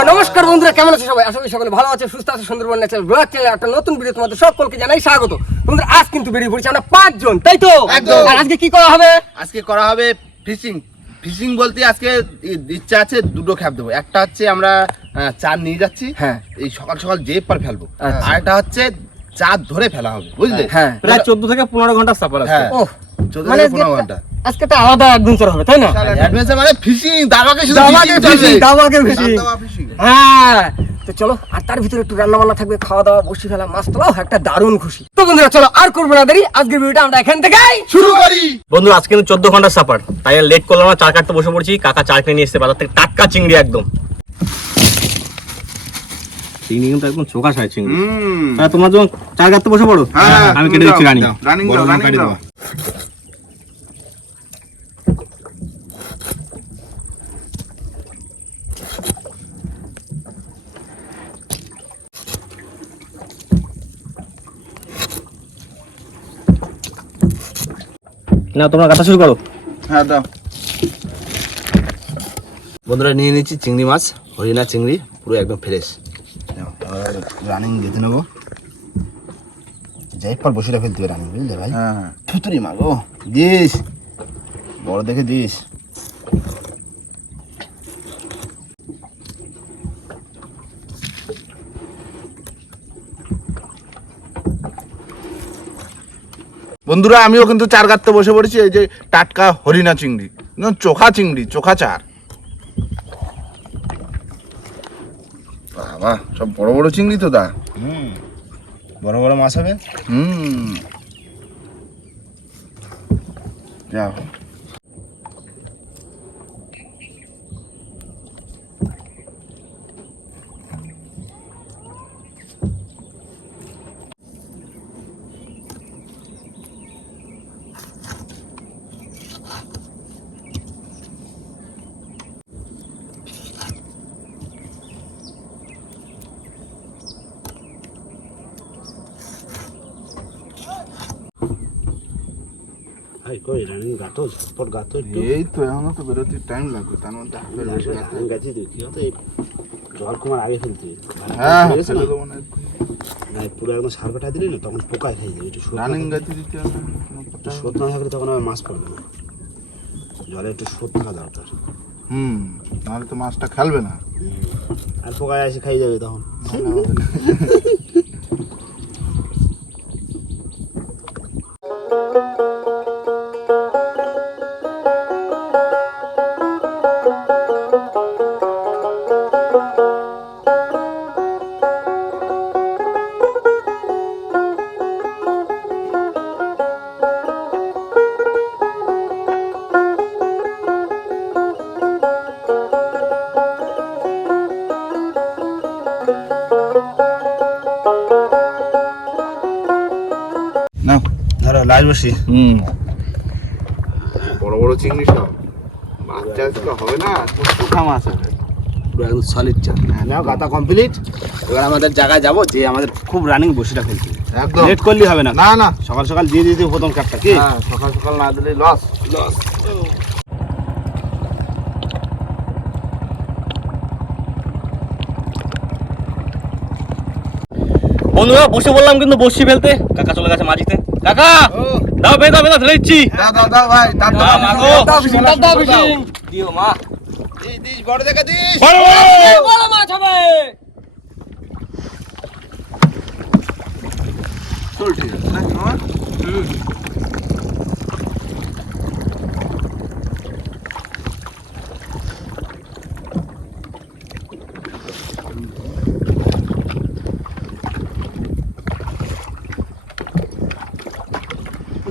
নমস্কার বন্ধুরা কেমন আছে সবাই? আশা করি সকলে ভালো আছে সুস্থ আছে সুন্দরবন ন্যাচারাল ব্লগ চ্যানেলে একটা নতুন ভিডিও তোমাদের সকলকে জানাই স্বাগত। বন্ধুরা আজ কিন্তু বেরিয়ে পড়ছি আমরা পাঁচজন তাই তো? একদম। আর আজকে কি করা হবে? আজকে করা হবে ফিশিং ফিশিং বলতে আজকে ইচ্ছা আছে দুটো খ্যাপ দেবো। একটা হচ্ছে আমরা চার নিয়ে যাচ্ছি। হ্যাঁ। এই সকাল সকাল যে পার ফেলব। আচ্ছা। আর একটা হচ্ছে চার ধরে ফেলা হবে বুঝলে? হ্যাঁ। প্রায় চোদ্দ থেকে পনেরো ঘণ্টা সাফার আছে। হ্যাঁ। মানে আজকে পনেরো ঘণ্টা আজকে একটা আলাদা অ্যাডভেঞ্চার হবে তাই না? অ্যাডভেঞ্চার মানে ফিশিং দাবাকে শুধু দাবাকে fishing দাবাকে fishing। হ্যাঁ তো চলো আর তার ভিতরে একটু রান্না বান্না থাকবে খাওয়া দাওয়া বসে ফেলা মাছ তোলাও একটা দারুণ খুশি। তো বন্ধুরা চলো আর করব না দেরি আজকের ভিডিওটা আমরা এখান থেকেই শুরু করি। বন্ধু আজকে কিন্তু চোদ্দ ঘণ্টা সাফার তাই আর লেট করলাম না চার কাটতে বসে পড়ছি কাকা চার কিনে নিয়ে এসছে বাজার থেকে টাটকা চিংড়ি একদম। চিংড়ি কিন্তু একদম চোখা চিংড়ি। তাহলে যখন চার কাটতে বসে পড়ো হ্যাঁ, আমি কেটে দিচ্ছি রানি রানিং দাও, রানিং দাও। না তোমরা কাটা শুরু করো। হ্যাঁ দাও। বন্ধুরা নিয়ে নিচ্ছি চিংড়ি মাছ হরিণা চিংড়ি পুরো একদম ফ্রেশ রানিং দিতে নেব। যাই পর বসিটা ফেলতে হবে রানিং বুঝলে ভাই? হ্যাঁ মাছ মাগো দিস। বড় দেখে দিস। বন্ধুরা আমিও কিন্তু চার কাটতে বসে পড়েছি এই যে টাটকা হরিণা চিংড়ি চোখা চিংড়ি চোখা চার। বাবা সব বড় বড় চিংড়ি তো দা। হুম বড় বড় মাছ হবে? হুম। যাও এই তো এখনও তো বেরোতে টাইম লাগবে তার মধ্যে হাফের বেশি রাতে। জল কমার আগে ফেলতে হ্যাঁ ফেলে দেবো না না পুরো একদম সার কাটা দিলে না তখন পোকায় খেয়ে যাবে একটু রানিং গাছে দিতে হবে একটু শোধ না থাকলে তখন আবার মাছ পড়বে না জলে একটু শোধ থাকা দরকার হুম নাহলে তো মাছটা খেলবে না আর পোকায় এসে খাই যাবে তখন হুম। বড় বড় চিংড়ি সব। বাচ্চা আজকে হবে না চোখা মাছ হবে একদম সলিড চাল। নাও গাতা কমপ্লিট এবার আমাদের জায়গায় যাব যে আমাদের খুব রানিং বসিটা হবে। একদম। লেট করলে হবে না। না না। সকাল সকাল দিয়ে দিতে প্রথম কাপটা কি? হ্যাঁ সকাল সকাল না দিলে লস লস বন্ধুরা বসে বললাম কিন্তু বসছি ফেলতে। কাকা চলে গেছে মাঝিতে কাকা দাও বেদা বেদা ফেলে দিচ্ছি দাও দাও দাও ভাই দাও দাও দাও, মাগো। দাও দাও, fishing। দিও মা দিস দিস বড় দেখা দিস বড় বড় মাছ হবে চল ঠিক আছে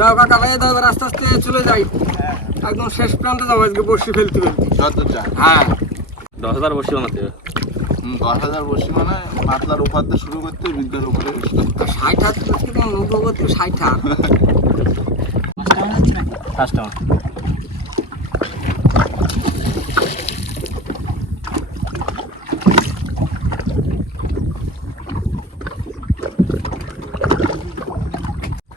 দাও কাকা ভাই দাও এবার আস্তে আস্তে চলে যাই। একদম শেষ প্রান্তে যাব আজকে বসে ফেলতে ফেলতে। হ্যাঁ। দশ হাজার বসে বানাতে দশ হাজার বসি মানে পাতলার উপর দিয়ে শুরু করতে বৃদ্ধের উপরে শেষ করতে। হবে। ষাট হাত আজকে তোমার নৌকো করতে ষাট হাত ফার্স্ট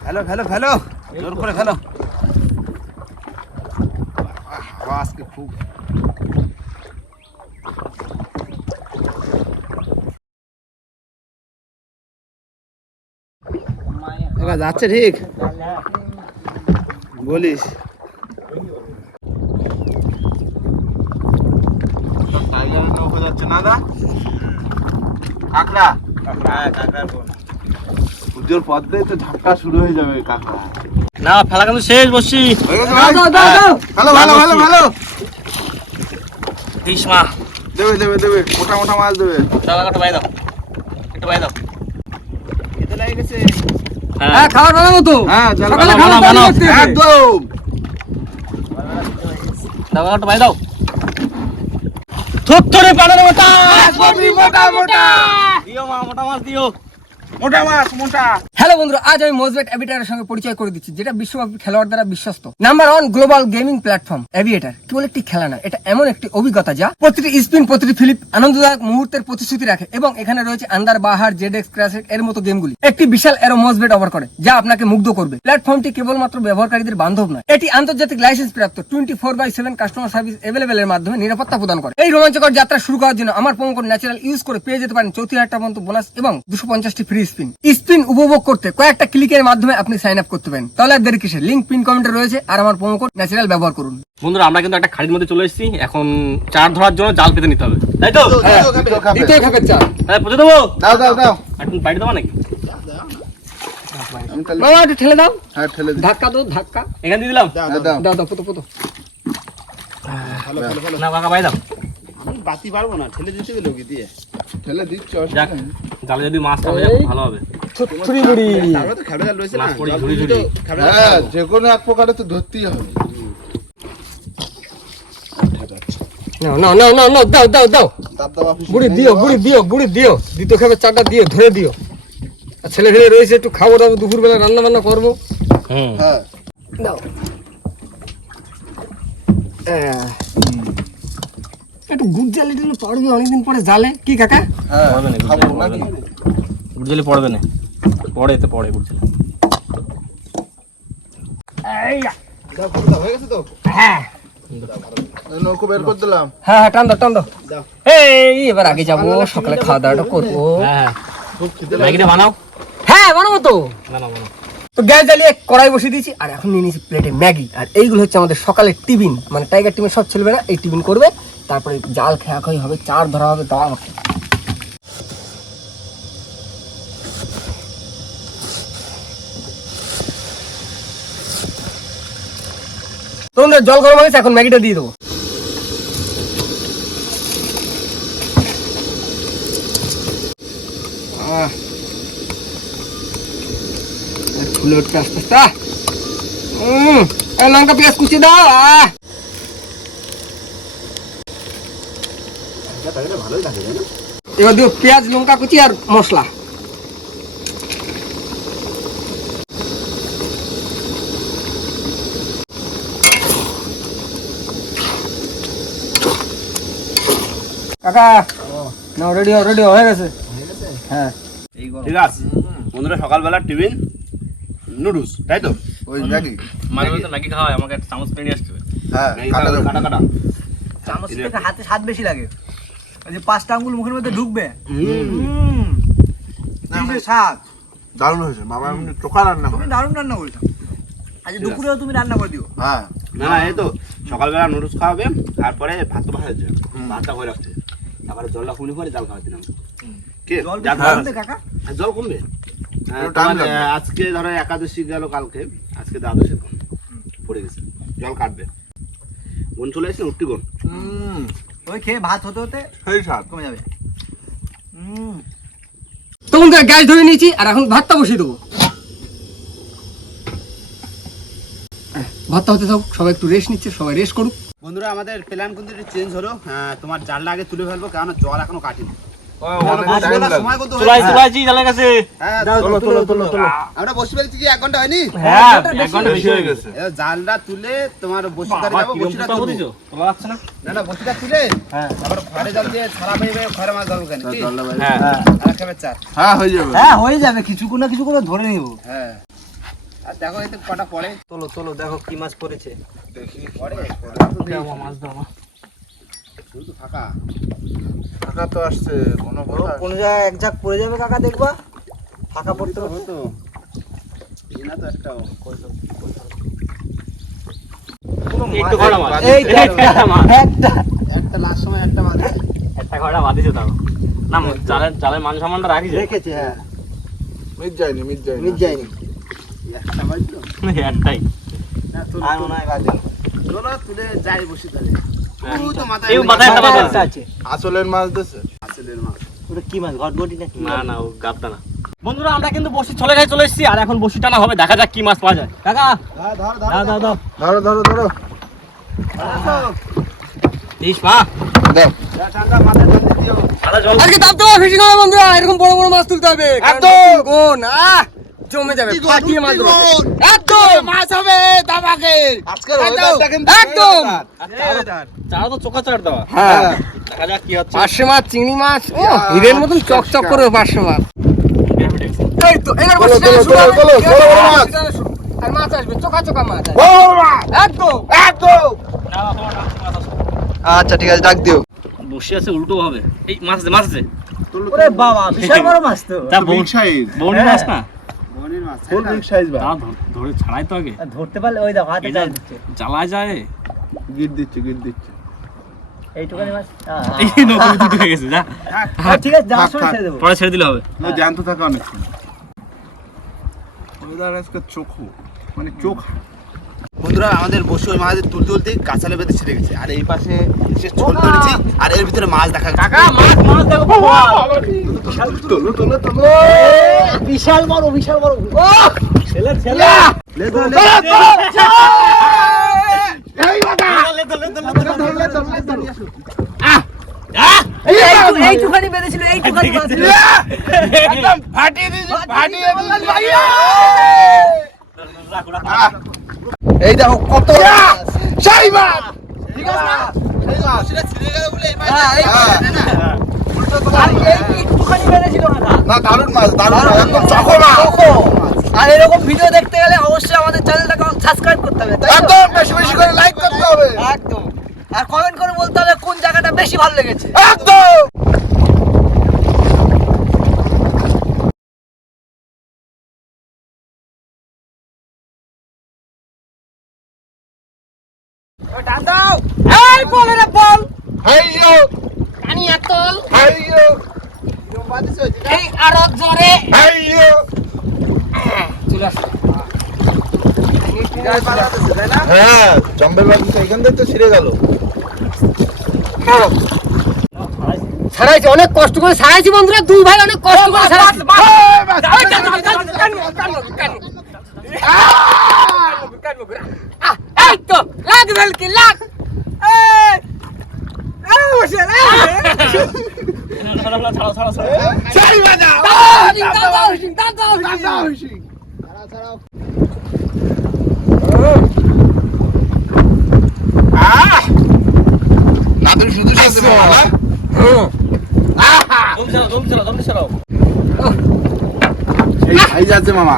ফেলো ফেলো ফেলো জোর করে ফেলো। আজকে খুব যাচ্ছে ঠিক? বলিস। টাইগারের যাচ্ছে না দা কাঁকড়া। কাঁকড়া পথ দিয়ে তো ঝাপটা শুরু হয়ে যাবে কাঁকড়া। না ফেলা কিন্তু শেষ বসছি হয়ে। ভালো ভালো ভালো ভালো। দিস মা। দেবে দেবে দেবে। মোটা মোটা মাছ দেবে। দাও একটা বাই দাও। একটা বাই দাও। খেতে লাগে গেছে। হ্যাঁ। হ্যাঁ তো হ্যাঁ সকালে করতে হবে। একদম। দাও একটা বাই দাও। পানের মোটা মোটা। দিও মা মোটা মাছ দিও। হ্যালো বন্ধুরা, আজ আমি মোজবেট অ্যাভিয়েটারের সঙ্গে পরিচয় করে দিচ্ছি, যেটা বিশ্বব্যাপী খেলোয়াড় দ্বারা বিশ্বস্ত। Number one global gaming platform Aviator কেবল একটি খেলা না এটা এমন একটি অভিজ্ঞতা যা প্রতিটি স্পিন, প্রতিটি ফিলিপ আনন্দদায়ক মুহূর্তের প্রতিশ্রুতি রাখে এবং এখানে রয়েছে আন্দার বাহার জেডেক্স ক্রাসেট এর মতো গেমগুলি একটি বিশাল এরো মোজবেট অফার করে, যা আপনাকে মুগ্ধ করবে। প্ল্যাটফর্মটি কেবলমাত্র ব্যবহারকারীদের বান্ধব নয়, এটি আন্তর্জাতিক লাইসেন্স প্রাপ্ত twenty four by seven customer service available এর মাধ্যমে নিরাপত্তা প্রদান করে। এই রোমাঞ্চকর যাত্রা শুরু করার জন্য আমার প্রোমো ন্যাচারাল ইউজ করে পেয়ে যেতে পারেন চৌত্রিশ হাজার পর্যন্ত বোনাস এবং দুশো পঞ্চাশটি ফ্রি স্পিন। স্পিন উপভোগ করতে কয়েকটা ক্লিকের মাধ্যমে আপনি সাইন আপ করতে পারেন। তাহলে আর দেরি কিসের? লিঙ্ক পিন কমেন্টে রয়েছে আর আমার প্রোমো কোড ন্যাচারাল ব্যবহার করুন। বন্ধুরা আমরা কিন্তু একটা খাড়ির মধ্যে চলে এসেছি। এখন চার ধরার জন্য জাল পেতে নিতে হবে। তাই তো? দ্বিতীয় খাবে। দ্বিতীয় খাপের চা তাহলে পুজো দেবো? দাও দাও দাও। এখন বাইরে দেবো নাকি? মামা একটু ঠেলে দাও। হ্যাঁ ঠেলে দিই। ধাক্কা দাও ধাক্কা। এখানে দিয়ে দিলাম। হ্যাঁ, দাও। দাও দাও পুতো পুতো। না কাকা বাই দাও। আমি বাতি পারব না ঠেলে দিতে গেলে দিয়ে। ঠেলে দিচ্ছি যাক। জালে যদি মাছটা হয়ে যায় ভালো হবে। মাছ পড়ি, ঝুড়ি, ঝুড়ি। হ্যাঁ যে কোনো এক প্রকারে তো ধরতেই হবে। নাও নাও নাও নাও নাও দাও দাও দাও। বুড়ি দিও বুড়ি দিও বুড়ি দিও। চাটা দিও ধরে দিও। আর ছেলে ফেলে রয়েছে একটু খাব দাবো দুপুরবেলা রান্না বান্না করব। হ্যাঁ দাও। একটু গুড় জালে অনেকদিন পরে জালে কি কাকা? হ্যাঁ পড়বে না। পড়ে পড়ে হয়ে হ্যাঁ। হ্যাঁ হ্যাঁ এবার আগে যাব সকালে খাওয়া দাওয়াটা করব। হ্যাঁ বানাও। হ্যাঁ বানাবো তো। গ্যাস জ্বালিয়ে কড়াই বসিয়ে দিয়েছি আর এখন নিয়ে নিয়েছি প্লেটে ম্যাগি। আর এইগুলো হচ্ছে আমাদের সকালের টিফিন। মানে টাইগার টিমের সব ছেলেমেয়েরা এই টিফিন করবে। তারপরে জাল খেয়া খাই হবে চার ধরা হবে দাওয়া হবে তোমাদের জল গরম হয়েছে এখন ম্যাগিটা দিয়ে দেবো আহ। আর ফুলে উঠতে আস্তে আস্তে আহ। উম, এই লঙ্কা পেঁয়াজ কুচি দাও এবার দিও পেঁয়াজ লঙ্কা কুচি আর মশলা। কাকা রেডি রেডি হয়ে গেছে? হ্যাঁ। ঠিক আছে। বন্ধুরা সকালবেলা টিফিন নুডলস তাই তো? ওই ম্যাগি। মাঝে মাঝে ম্যাগি খাওয়া হয় আমাকে চামচ কিনে নিয়ে আসতে হবে। হ্যাঁ কাটা কাটা কাটা চামচ হাতে স্বাদ বেশি লাগে। যে পাঁচটা আঙ্গুল মুখের মধ্যে ঢুকবে? স্বাদ। দারুণ হয়েছে। মামা চোখা রান্না করে তুমি দারুণ রান্না করছ। আজ দুপুরেও তুমি রান্না করে দিও। হ্যাঁ। না না এই তো সকালবেলা নুডলস খাওয়াবে তারপরে ভাত তো ভাজা হয়েছে ভাতটা হয়ে রাখছে। তারপরে জলটা ফুলি করে জাল খাওয়াতে দিলাম কে? জল জাল কমবে কাকা? জল কমবে। হ্যাঁ। আহ, আজকে ধরো একাদশী গেল কালকে আজকে দ্বাদশী পড়ে গেছে। জল কাটবে। গুণ চলে এসেছে উঠতি হুম। ওই খেয়ে ভাত হতে হতে সেই স্বাদ। কমে যাবে। তো বন্ধুরা গ্যাস ধরে নিয়েছি আর এখন ভাতটা বসিয়ে দেবো। ভাতটা হতে থাকুক সবাই একটু রেস্ট নিচ্ছে সবাই রেস্ট করুক। বন্ধুরা আমাদের প্ল্যান কিন্তু একটু চেঞ্জ হলো। হ্যাঁ, তোমার জালটা আগে তুলে ফেলব কারণ জল এখনও কাটিনি। হ্যাঁ, হ্যাঁ হয়ে জালটা তুলে তোমার বসিটা। তোলা না। বসিটা তুলে তারপর ঘরে জল দিয়ে ছাড়া পেয়ে পেয়ে ঘরে মাছ ধরবো কেন হ্যাঁ। হ্যাঁ হয়ে। যাবে। হ্যাঁ হয়ে যাবে। কিছু না কিছু করে ধরে নিব। হ্যাঁ। আর দেখো এতে কটা পড়ে। চলো চলো দেখো কি মাছ পড়েছে। পড়ে মাছ দাও শুধু ফাঁকা তো আসছে কোনো কথা কোন জায়গায় এক ঝাঁক পড়ে যাবে কাকা দেখবা। ফাঁকা পড়তে হবে। তো। একটু লাস্ট সময় একটা মাছ একটা ঘোড়া বাঁধিছে তাও। না চালের চালের মান সম্মানটা রাখিছে? রেখেছে হ্যাঁ। মিট যায়নি মিট যায়নি। মিট যায়নি। একটাই। মনে হয় তুলে যাই বসি তাহলে। ও তো মাথায় এই মাথায় একটা মাছ একটা আছে। আছে। আসলের মাছ দিছে আসলের মাছ। ওটা কি মাছ ঘটঘটি না না না ও গাবটা না। বন্ধুরা আমরা কিন্তু বসি চলে গায়ে চলে এসেছি আর এখন বসি টানা হবে দেখা যাক কি মাছ পাওয়া যায়। কাকা ধর ধর ধর। দাও দাও দাও ধরো ধরো ধরো। দিস মা। যা টাকা মাথায় ধরে দিও। সাদা জল। আজকে দাম তো ফিশিং হবে বন্ধুরা এরকম বড় বড় মাছ তুলতে হবে। জমে যাবে। ফাটিয়ে মাছ একদম। মাছ হবে একদম। চারা তো দেওয়া। হ্যাঁ। দেখা যাক কি হচ্ছে। পার্শে মাছ চিংড়ি মাছ ও হিরের মতন চকচক পার্শে মাছ। এই তো এবার বসে তোলো, তোলো, তোলো, তোলো, মাছ। আর মাছ আসবে চোখা চোখা মাছ একদম। একদম। আচ্ছা ঠিক আছে ডাক দিও। বসে আছে উল্টো হবে। এই মাছ আছে মাছ আছে ওরে বাবা বিশাল বড় মাছ তো। তা বিগ সাইজ বৌনি মাছ না? বনির মাছ ফুল বিগ সাইজ বা ধরে ছাড়াই তো আগে। ধরতে পারলে ওই দেখো হাতে জ্বালা যায়। গিট দিচ্ছে গিট দিচ্ছে। এইটুখানি মাছ? এই নতুন দুটো গেছে যা। ঠিক আছে যাওয়ার সময় ছেড়ে দেবো। পরে ছেড়ে দিলে হবে। ও জ্যান্ত থাকে অনেক ওয়েদার আজকে চোখু মানে চোখ বন্ধুরা আমাদের বসে ওই মাছ তুলতে তুলতে কাঁচালে বেঁধে ছিঁড়ে গেছে। আর এই পাশে সে ধরেছি আর এর ভিতরে মাছ দেখা কাকা মাছ মাছ দেখো তোলো তোলো তোলো বিশাল বড় বিশাল বড়। ছেলে ছেলে। লে ধর লে এইটুখানি বেঁধেছিল এইটুখানি একদম ফাটিয়ে দিয়েছে ফাটিয়ে দিয়েছে এই দেখো কত মাছ। হ্যাঁ, এই- আর এই একটুখানি বেঁধেছিল না না দারুণ মাছ দারুণ একদম চকো মাছ। আর এরকম ভিডিও দেখতে গেলে অবশ্যই আমাদের চ্যানেলটাকে সাবস্ক্রাইব করতে হবে একদম বেশি বেশি করে লাইক করতে হবে। একদম। আর কমেন্ট করে বলতে হবে কোন জায়গাটা বেশি ভালো লেগেছে। একদম! এই বলে রে বল! হাইয়ো কানিয়া তল হাইয়ো এই আরও জোরে। হাইয়ো চলে আসো। হ্যাঁ চম্বেল বাবু এখান থেকে তো ছিঁড়ে গেল। সারাইছি অনেক কষ্ট করে সারাইছি বন্ধুরা দুই ভাই অনেক কষ্ট করে সারাইছি এই, তো লাগ ভেলকি লাগ ছাড়ো ছাড়ো ছাড়ো সেই বাজাও দাও, দাও, হুসিন, দাও, দাও, হুসিন। নাদুর শুধু সাথে বাবা হুম। জলদি ছাড়াও জলদি এই মামা।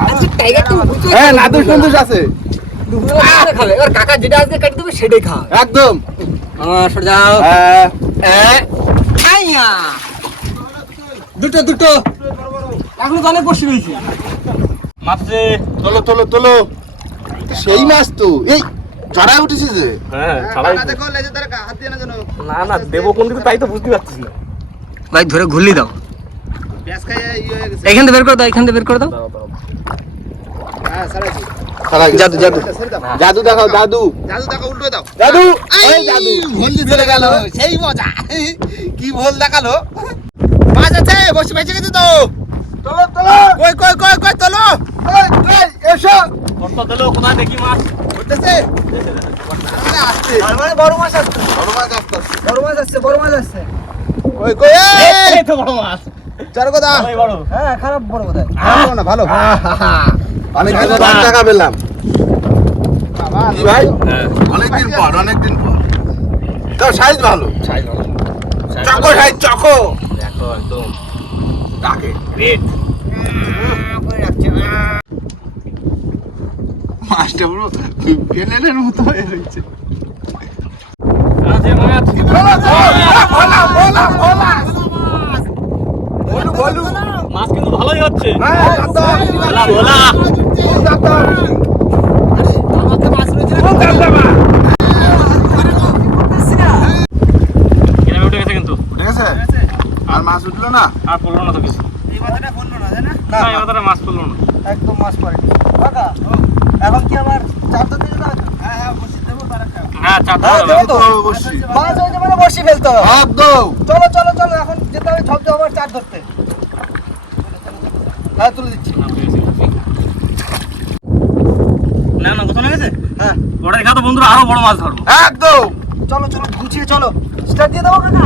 হ্যাঁ আছে। খাবে। এবার কাকা যেটা আজকে কেটে দেবে সেটাই খাও একদম। সরে যাও। হ্যাঁ। দুটো দুটো। এখন তো অনেক বসে রয়েছে। মাছ তোলো তোলো তোলো। সেই মাছ তো। এই চড়াই উঠেছে যে। হ্যাঁ না দেখো লেজে তার হাত না যেন না না দেবো কোন দিকে তাই তো বুঝতে পারছিস না। ভাই ধরে ঘুরলি দাও পেঁয়াজ খাইয়ে ইয়ে হয়ে গেছে এখান থেকে বের করে দাও এখান থেকে বের করে দাও। জাদু। জাদু জাদু দেখাও জাদু। জাদু দেখো উল্টো দাও। জাদু। জাদু। ভুল চলে গেল। সেই মজা। কি ভুল দেখাল। মাছ আছে বসে বেঁচে গেছে তো। তোলো তোলো। কই কই কই কই তোলো। এই, এই, এসো। কষ্ট দিলো কোথায় দেখি মাছ? উঠতেছে? আসছে। মানে বড় মাছ আসছে। বড় মাছ আসতে আসতে। বড় মাছ আসছে বড় মাছ আসছে। কই কই এই এই! তো বড় মাছ। চার কথা বড়। হ্যাঁ খারাপ বড় বোধ ভালো না ভালো। অনেকদিন পর টাকা পেলাম? ভাই? হ্যাঁ। অনেকদিন পর অনেকদিন পর। তো সাইজ ভালো। সাইজ ভালো। চকো সাইজ চকো। দেখো একদম। ডাকে গ্রেট মাছটা পুরো পেলেনের মতো হয়ে রয়েছে। আছে মাছ। ভোলা ভোলা ভোলা বলু বলু। মাছ কিন্তু ভালোই হচ্ছে। হ্যাঁ একদম ভোলা ভোলা। একদম আমাকে মাছ রয়েছে এরা উঠে গেছে কিন্তু। উঠে গেছে? আর মাছ উঠল না? আর পড়ল না তো কিছু। এই মাথাটা পড়ল না তাই না? না এই মাথাটা মাছ পড়ল না। একদম মাছ পড়ে কাকা এখন কি আবার চার ধরতে যেতে হবে তো? হ্যাঁ মাছ হয়েছে মানে বসি ফেলতে। হবে একদম চলো চলো চলো এখন যেতে হবে চার ধরতে। হ্যাঁ তুলে দিচ্ছি। না। না কোথাও গেছে? হ্যাঁ। বন্ধুরা আরও বড় মাছ ধরবো। একদম। চলো চলো গুছিয়ে চলো। স্টার্ট দিয়ে দেবো কাকা।